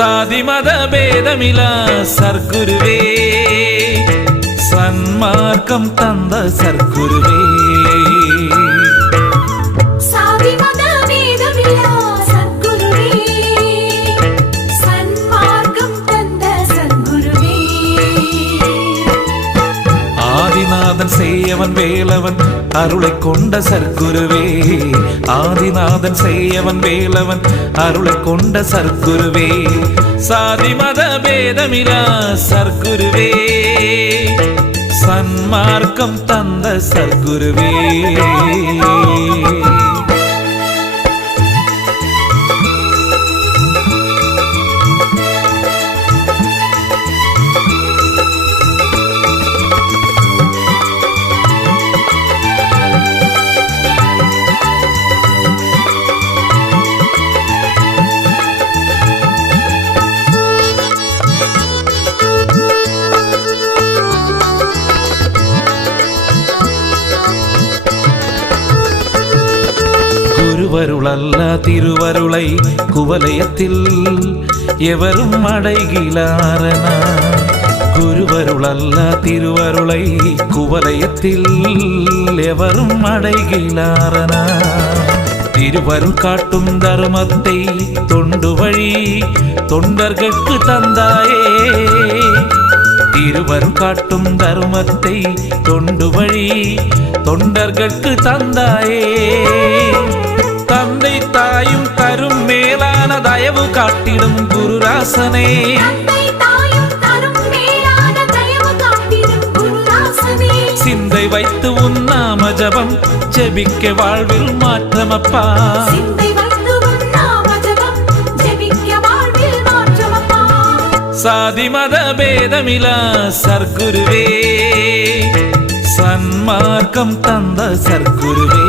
சாதி மத பேதமிலா சர்க்குருவே சன்மார்க்கம் தந்த சர்க்குருவே சாதி மத பேதமிலா சர்க்குருவே சன்மார்க்கம் தந்த சர்க்குருவே ஆதிநாதன் செய்யவன் வேலவன் அருளை கொண்ட சர்க்குருவே ஆதிநாதன் செய்யவன் வேலவன் அருளை கொண்ட சர்க்குருவே சாதி மத பேதமிலா சர்க்குருவே சன்மார்க்கம் தந்த சர்க்குருவே குருவருளல்ல திருவருளை குவலயத்தில் எவரும் அடைகிலாரனா குருவருளல்ல திருவருளை குவலயத்தில் எவரும் அடைகிலாரனா திருவருள் காட்டும் தர்மத்தை தொண்டு வழி தொண்டர்களுக்கு தந்தாயே திருவருள் காட்டும் தர்மத்தை தொண்டு வழி தொண்டர்களுக்கு தந்தாயே தந்தை தாயும் தரும் மேலான தயவு காட்டிடும் குருராசனே சிந்தை வைத்து உன்னாம ஜபம் ஜெபிக்க வாழ்வில் மாற்றமப்பா சாதி மத பேதமிலா சர்க்குருவே சன்மார்க்கம் தந்த சர்க்குருவே